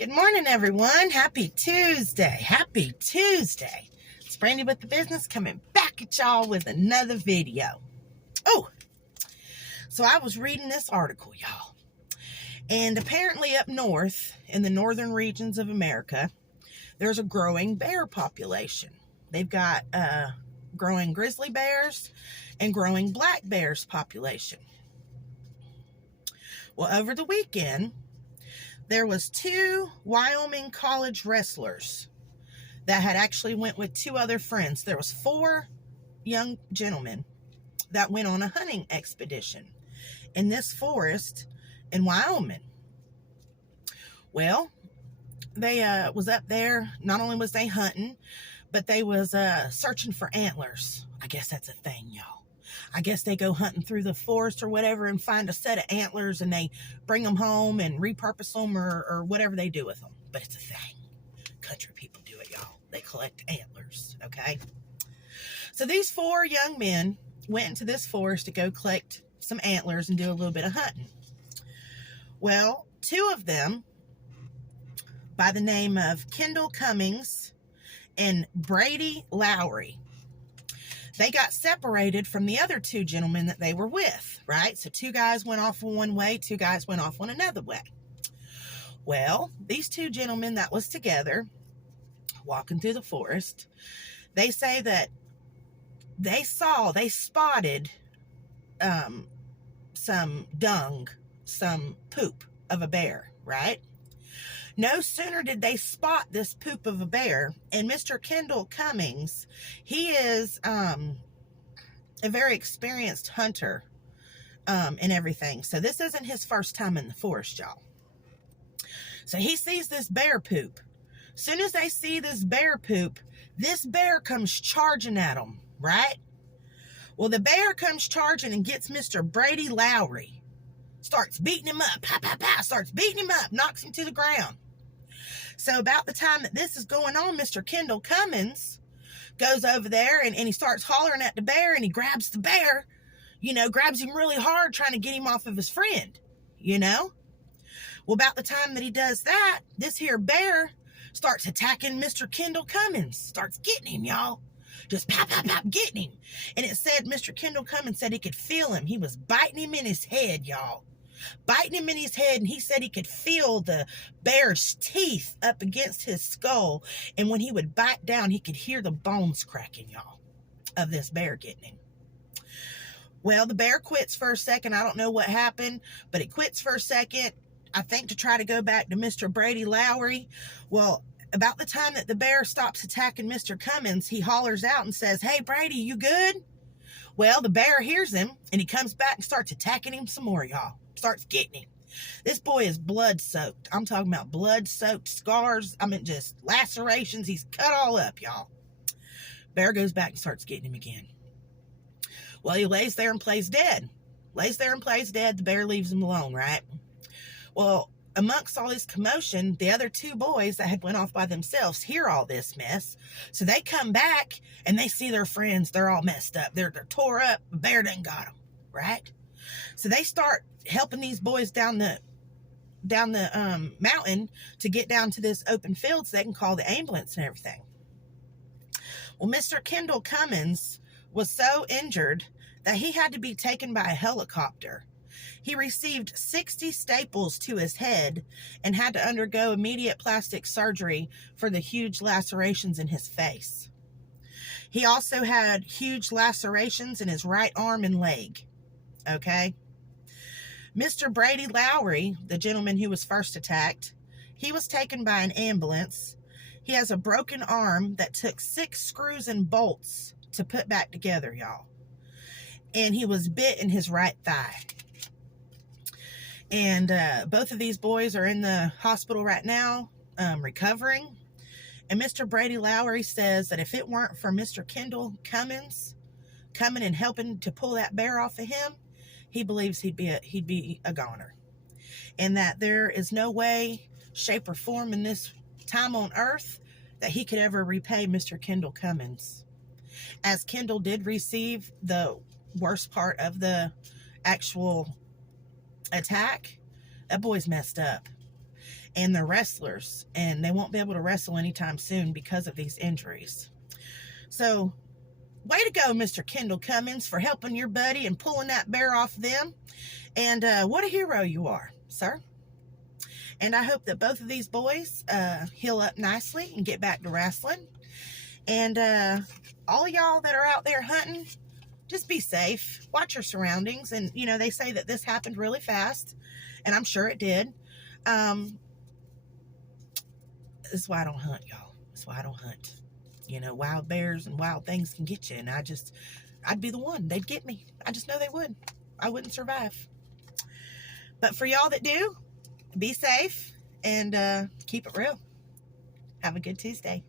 Good morning, everyone. Happy Tuesday. Happy Tuesday. It's Brandy with the business coming back at y'all with another video. Oh, so I was reading this article, y'all. And apparently up north, in the northern regions of America, there's a growing bear population. They've got growing grizzly bears and growing black bears population. Well, over the weekend, there was 2 Wyoming college wrestlers that had actually went with 2 other friends. There was 4 young gentlemen that went on a hunting expedition in this forest in Wyoming. Well, they was up there. Not only was they hunting, but they was searching for antlers. I guess that's a thing, y'all. I guess they go hunting through the forest or whatever and find a set of antlers and they bring them home and repurpose them or whatever they do with them. But it's a thing. Country people do it, y'all. They collect antlers, okay? So these 4 young men went into this forest to go collect some antlers and do a little bit of hunting. Well, 2 of them, by the name of Kendall Cummings and Brady Lowry, they got separated from the other 2 gentlemen that they were with, right? So 2 guys went off one way, 2 guys went off on another way. Well, these 2 gentlemen that was together, walking through the forest, they say that they spotted some dung, some poop of a bear, right? No sooner did they spot this poop of a bear, and Mr. Kendall Cummings, he is a very experienced hunter and everything. So this isn't his first time in the forest, y'all. So he sees this bear poop. As soon as they see this bear poop, this bear comes charging at them, right? Well, the bear comes charging and gets Mr. Brady Lowry. Starts beating him up. Pow, pow, pow. Starts beating him up. Knocks him to the ground. So about the time that this is going on, Mr. Kendall Cummings goes over there and he starts hollering at the bear, and he grabs the bear, grabs him really hard, trying to get him off of his friend, Well, about the time that he does that, this here bear starts attacking Mr. Kendall Cummings, starts getting him, y'all. Just pop, pop, pop, getting him. And it said Mr. Kendall Cummings said he could feel him. He was biting him in his head, y'all. Biting him in his head, and he said he could feel the bear's teeth up against his skull, and when he would bite down, he could hear the bones cracking, y'all, of this bear getting him. Well, the bear quits for a second. I don't know what happened, but it quits for a second, I think to try to go back to Mr. Brady Lowry. Well, about the time that the bear stops attacking Mr. Cummings, he hollers out and says, "Hey, Brady, you good?" Well, the bear hears him, and he comes back and starts attacking him some more, y'all. Starts getting him. This boy is blood soaked. I'm talking about blood soaked scars. Just lacerations. He's cut all up, y'all. Bear goes back and starts getting him again. Well, he lays there and plays dead. The bear leaves him alone, right? Well, amongst all this commotion, the other 2 boys that had went off by themselves hear all this mess. So they come back and they see their friends. They're all messed up. They're tore up. The bear done got them, right? So they start helping these boys down the mountain to get down to this open field so they can call the ambulance and everything. Well, Mr. Kendall Cummings was so injured that he had to be taken by a helicopter. He received 60 staples to his head and had to undergo immediate plastic surgery for the huge lacerations in his face. He also had huge lacerations in his right arm and leg. Okay? Mr. Brady Lowry, the gentleman who was first attacked, he was taken by an ambulance. He has a broken arm that took 6 screws and bolts to put back together, y'all. And he was bit in his right thigh. And both of these boys are in the hospital right now, recovering. And Mr. Brady Lowry says that if it weren't for Mr. Kendall Cummings coming and helping to pull that bear off of him, he believes he'd be a goner. And that there is no way, shape, or form in this time on earth that he could ever repay Mr. Kendall Cummings. As Kendall did receive the worst part of the actual attack, that boy's messed up. and they're wrestlers, and they won't be able to wrestle anytime soon because of these injuries. So, way to go, Mr. Kendall Cummings, for helping your buddy and pulling that bear off them. And what a hero you are, sir. And I hope that both of these boys heal up nicely and get back to wrestling. And all y'all that are out there hunting, just be safe. Watch your surroundings. And, you know, they say that this happened really fast, and I'm sure it did. This is why I don't hunt, y'all. That's why I don't hunt. You know, wild bears and wild things can get you, and I'd be the one. They'd get me. I just know they would. I wouldn't survive. But for y'all that do, be safe and keep it real. Have a good Tuesday.